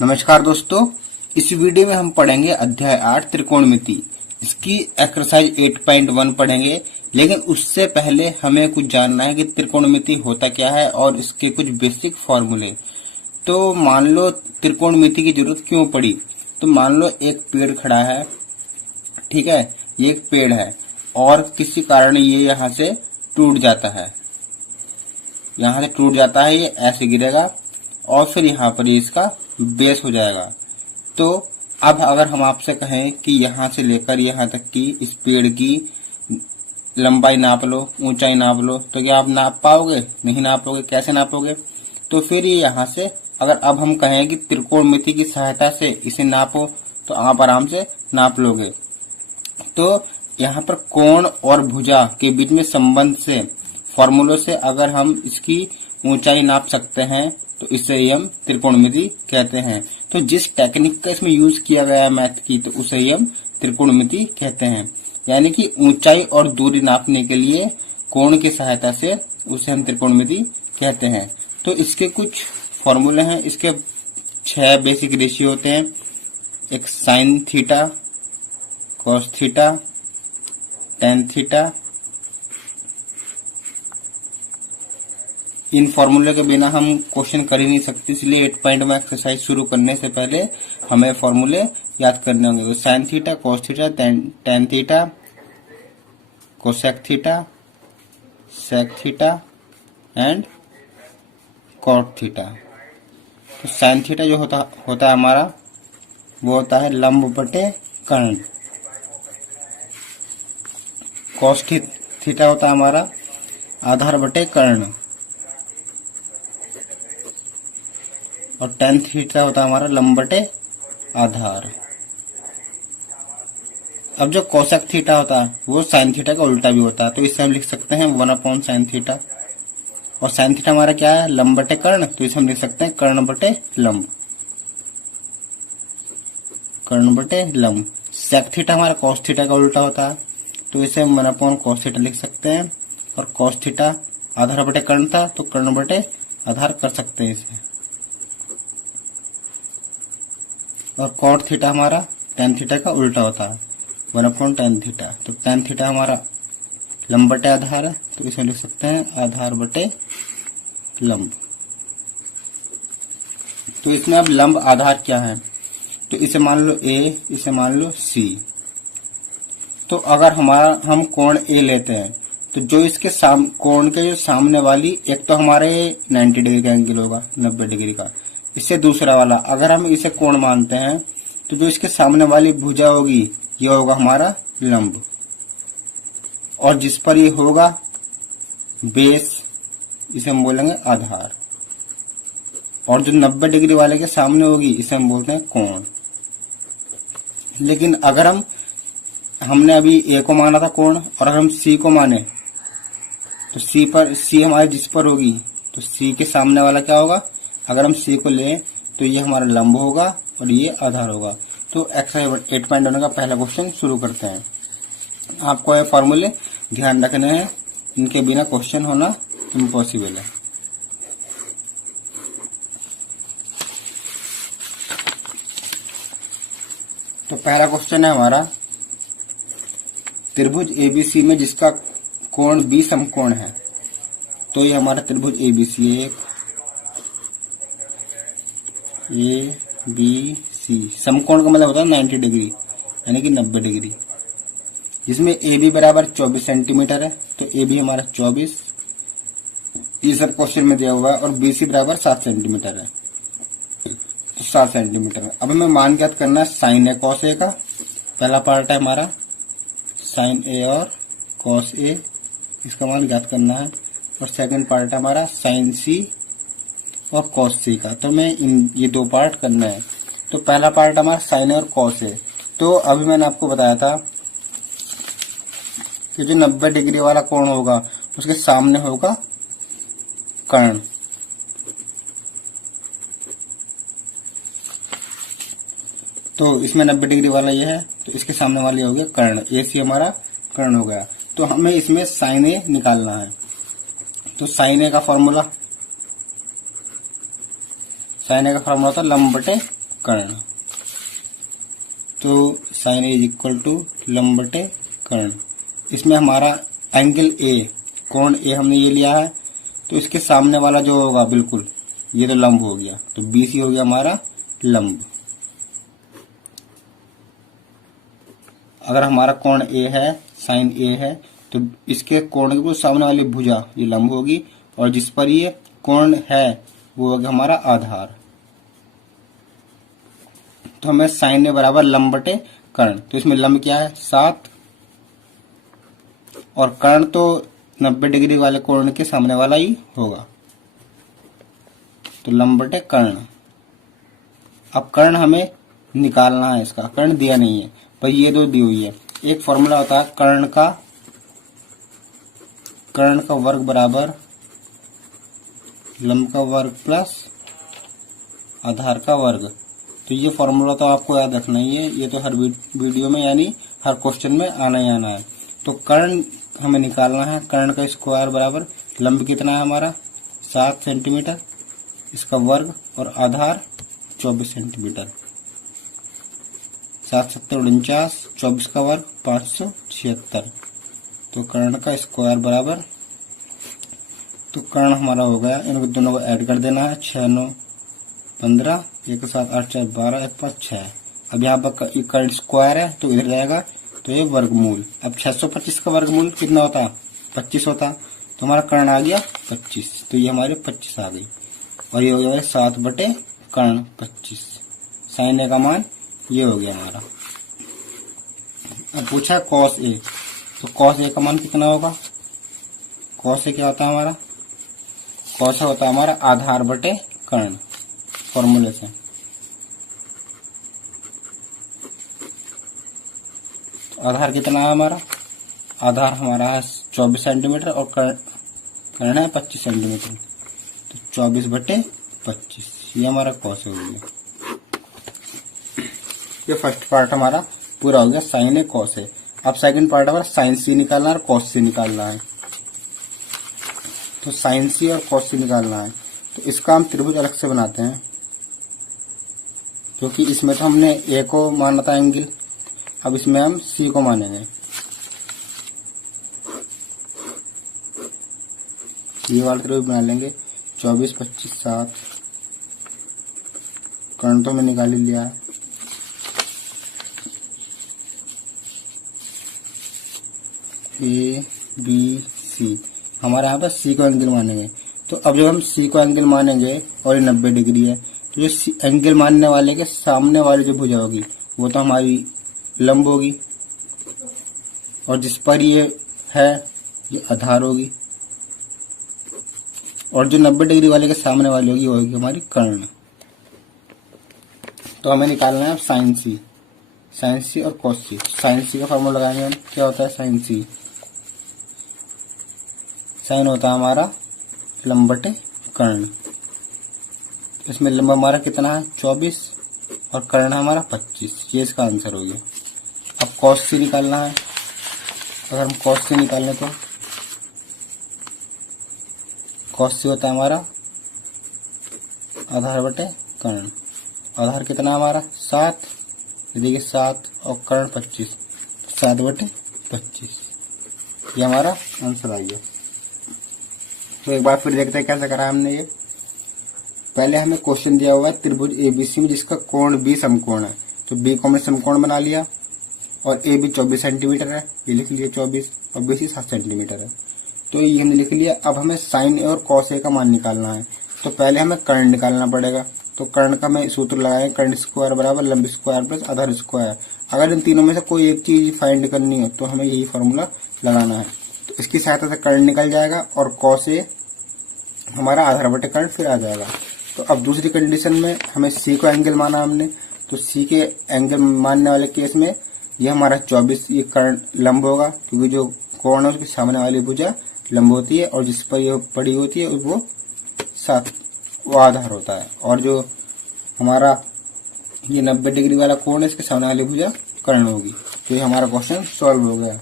नमस्कार दोस्तों, इस वीडियो में हम पढ़ेंगे अध्याय 8 त्रिकोणमिति। इसकी एक्सरसाइज 8.1 पढ़ेंगे, लेकिन उससे पहले हमें कुछ जानना है कि त्रिकोणमिति होता क्या है और इसके कुछ बेसिक फॉर्मूले। तो मान लो त्रिकोणमिति की जरूरत क्यों पड़ी। तो मान लो एक पेड़ खड़ा है, ठीक है, ये एक पेड़ है और किसी कारण ये यहाँ से टूट जाता है, यहाँ से टूट जाता है, ये ऐसे गिरेगा और फिर यहाँ पर ये इसका बेस हो जाएगा। तो अब अगर हम आपसे कहें कि यहाँ से लेकर यहाँ तक की इस पेड़ की लंबाई नाप लो, ऊंचाई नाप लो, तो क्या आप नाप पाओगे? नहीं नापोगे। कैसे नापोगे? तो फिर ये यहाँ से अगर अब हम कहें कि त्रिकोणमिति की सहायता से इसे नापो, तो आप आराम से नाप लोगे। तो यहाँ पर कोण और भुजा के बीच में संबंध से, फॉर्मूलों से अगर हम इसकी ऊंचाई नाप सकते हैं तो इसे ही हम त्रिकोणमिति कहते हैं। तो जिस टेक्निक का इसमें यूज किया गया है मैथ की, तो उसे ही हम त्रिकोणमिति कहते हैं। यानी कि ऊंचाई और दूरी नापने के लिए कोण की सहायता से उसे हम त्रिकोणमिति कहते हैं। तो इसके कुछ फॉर्मूले हैं। इसके 6 बेसिक रेशियो होते हैं। एक sine theta, cos theta, tan theta. इन फॉर्मूले के बिना हम क्वेश्चन कर ही नहीं सकते, इसलिए 8.1 एक्सरसाइज शुरू करने से पहले हमें फॉर्मूले याद करने होंगे। तो sine theta, cos theta, tan theta, cosec theta, sec theta and cot theta. तो साइन थीटा जो होता है हमारा, वो होता है लंब बटे कर्ण। कॉस थीटा होता है हमारा आधार बटे कर्ण। और टेन थीटा होता है हमारा लंब बटे आधार। अब जो कोसेक थीटा होता है वो साइन थीटा का उल्टा भी होता है, तो इसे हम लिख सकते हैं 1 साइन थीटा। और साइन थीटा हमारा क्या है? लंब बटे कर्ण, तो इसे हम लिख सकते हैं कर्ण बटे लंब, कर्ण बटे लंब। सेक थीटा हमारा कॉस थीटा का उल्टा होता है, तो इसे हम 1 कॉस थीटा लिख सकते हैं। और कॉस थीटा आधार बटे कर्ण था, तो कर्ण बटे आधार कर सकते हैं इसे। और कॉट थीटा हमारा टेन थीटा का उल्टा होता है, 1 टेन थीटा। तो टेन थीटा हमारा लंब बटे आधार है, तो इसे लिख सकते हैं आधार बटे लंब। तो इसमें अब लंब आधार क्या है? तो इसे मान लो A, इसे मान लो C। तो अगर हम कोण A लेते हैं, तो जो इसके कोण के जो सामने वाली, एक तो हमारे 90 डिग्री का एंगल होगा, 90 डिग्री का। इससे दूसरा वाला अगर हम इसे कोण मानते हैं, तो जो इसके सामने वाली भुजा होगी, ये होगा हमारा लंब। और जिस पर ये होगा बेस, इसे हम बोलेंगे आधार। और जो 90 डिग्री वाले के सामने होगी, इसे हम बोलते हैं कोण। लेकिन अगर हमने अभी A को माना था कोण, और अगर हम C को माने, तो C हमारे जिस पर होगी, तो C के सामने वाला क्या होगा? अगर हम C को लें तो ये हमारा लंब होगा और ये आधार होगा। तो एक्सरसाइज 8.1 का पहला क्वेश्चन शुरू करते हैं। आपको ये फॉर्मूले ध्यान रखने हैं, इनके बिना क्वेश्चन होना इम्पॉसिबल है। तो पहला क्वेश्चन है हमारा, त्रिभुज ABC में जिसका कोण B समकोण है। तो ये हमारा त्रिभुज ABC, ABC समकोण का मतलब होता है 90 डिग्री, यानी कि 90 डिग्री, जिसमें AB बराबर 24 सेंटीमीटर है। तो AB हमारा 24, ये सब क्वेश्चन में दिया हुआ है। और BC बराबर 7 सेंटीमीटर है, तो 7 सेंटीमीटर है। अब हमें मान ज्ञात करना है साइन A कॉस A का। पहला पार्ट है हमारा साइन A और कॉस A, इसका मान ज्ञात करना है। और सेकंड पार्ट है हमारा साइन C और कॉस C का। तो मैं ये 2 पार्ट करना है। तो पहला पार्ट हमारा साइन A और कॉस A। तो अभी मैंने आपको बताया था कि जो 90 डिग्री वाला कोण होगा, उसके सामने होगा कर्ण। तो इसमें 90 डिग्री वाला ये है, तो इसके सामने वाली हो गया कर्ण। AC हमारा कर्ण हो गया। तो हमें इसमें साइन A निकालना है। तो साइन A का फॉर्मूला, साइन A का फॉर्मूला होता है लंब बटे कर्ण। तो sine A is equal to लंब बटे कर्ण। इसमें हमारा एंगल ए, कोण ए हमने ये लिया है, तो इसके सामने वाला जो होगा बिल्कुल ये तो लंब हो गया, तो बीसी हो गया हमारा लंब। अगर हमारा कोण ए है, साइन ए है, तो इसके कोण के सामने वाली भुजा ये लंब होगी, और जिस पर ये कोण है वो होगा हमारा आधार। तो हमें साइन ए बराबर लंब बटे कर्ण। तो इसमें लंब क्या है 7, और कर्ण तो 90 डिग्री वाले कोण के सामने वाला ही होगा, तो लंब बटे कर्ण। अब कर्ण हमें निकालना है, इसका कर्ण दिया नहीं है पर ये दो दी हुई है। एक फॉर्मूला होता है कर्ण का वर्ग बराबर लंब का वर्ग प्लस आधार का वर्ग। तो ये फॉर्मूला तो आपको याद रखना ही है, ये तो हर वीडियो में यानी हर क्वेश्चन में आना ही आना है। तो कर्ण हमें निकालना है, कर्ण का स्क्वायर बराबर लंब कितना है हमारा 7 सेंटीमीटर, इसका वर्ग और आधार 24 सेंटीमीटर। 7 7 49, 24 का वर्ग 576। तो कर्ण का स्क्वायर बराबर, तो कर्ण हमारा हो गया, इन दोनों को ऐड कर देना है 6 9 15, 1 7 8 4 12, 1 5 6। अब यहाँ पर कर्ण स्क्वायर है तो इधर जाएगा, तो ये वर्गमूल। अब 625 का वर्गमूल कितना होता 25 होता, तो हमारा कर्ण आ गया 25, तो ये हमारे 25 आ गई, और ये हो गया 7 बटे कर्ण 25। साइन ए का मान ये हो गया हमारा। अब पूछा कॉस ए, तो कॉस ए का मान कितना होगा। कॉस ए क्या होता है हमारा, कॉस ए होता है हमारा आधार बटे कर्ण फॉर्मूले से। तो आधार कितना है हमारा, आधार हमारा है 24 सेंटीमीटर और कर्ण है 25 सेंटीमीटर, तो 24 बटे 25 ये हमारा कॉस ए हो गया। ये फर्स्ट पार्ट हमारा पूरा हो गया, साइन ए कॉस ए। अब सेकंड पार्ट हमारा साइन सी निकालना है और कॉस सी निकालना है। तो साइन सी और कॉस सी निकालना है, तो इसका हम त्रिभुज अलग से बनाते हैं, क्योंकि इसमें तो हमने ए को माना था एंगल, अब इसमें हम सी को मानेंगे। ये वाला त्रिभुज बना लेंगे 24 25 7। कर्ण तो हमने निकाल ही लिया है। ए बी सी, हमारे यहाँ पर सी को एंगल मानेंगे। तो अब जब हम सी को एंगल मानेंगे और ये 90 डिग्री है, तो जो एंगल मानने वाले के सामने वाली जो भुजा होगी वो तो हमारी लंब होगी, और जिस पर ये है ये आधार होगी, और जो 90 डिग्री वाले के सामने वाली होगी वो होगी हमारी कर्ण। तो हमें निकालना है साइन सी और कॉस सी। साइन सी का फॉर्मूला लगाएंगे हम, क्या होता है साइन सी, साइन होता है हमारा लंब बटे कर्ण। इसमें लंब हमारा कितना है 24 और कर्ण हमारा 25, ये इसका आंसर हो गया। अब कॉस सी निकालना है, अगर हम कॉस सी निकालें तो कॉस सी होता है हमारा आधार बटे कर्ण। आधार कितना हमारा 7, देखिए 7 और कर्ण 25, 7 बटे 25, ये हमारा आंसर आ गया। तो एक बार फिर देखते हैं कैसे करा हमने ये। पहले हमें क्वेश्चन दिया हुआ है त्रिभुज एबीसी में जिसका कोण बी समकोण है, तो बी को हमने समकोण बना लिया, और ए बी 24 सेंटीमीटर है, ये लिख लिया 24, और बी सी 7 सेंटीमीटर है, तो ये हमने लिख लिया। अब हमें साइन ए और कॉस ए का मान निकालना है, तो पहले हमें कर्ण निकालना पड़ेगा। तो कर्ण का मैं सूत्र लगाएं, कर्ण स्क्वायर बराबर लंब स्क्वायर प्लस आधार स्क्वायर। अगर इन तीनों में से कोई एक चीज फाइंड करनी हो तो हमें यही फॉर्मूला लगाना है। तो इसकी सहायता से कर्ण निकल जाएगा, और कॉस ए हमारा आधार बटे कर्ण फिर आ जाएगा। तो अब दूसरी कंडीशन में हमें सी को एंगल माना हमने, तो सी के एंगल मानने वाले केस में ये हमारा 24 ये कर्ण लंब होगा, क्योंकि जो कोण है उसके सामने वाली भुजा लंब होती है, और जिस पर ये पड़ी होती है वो 7 वो आधार होता है, और जो हमारा ये 90 डिग्री वाला कोण है इसके सामने वाली भुजा कर्ण होगी। तो ये हमारा क्वेश्चन सॉल्व हो गया।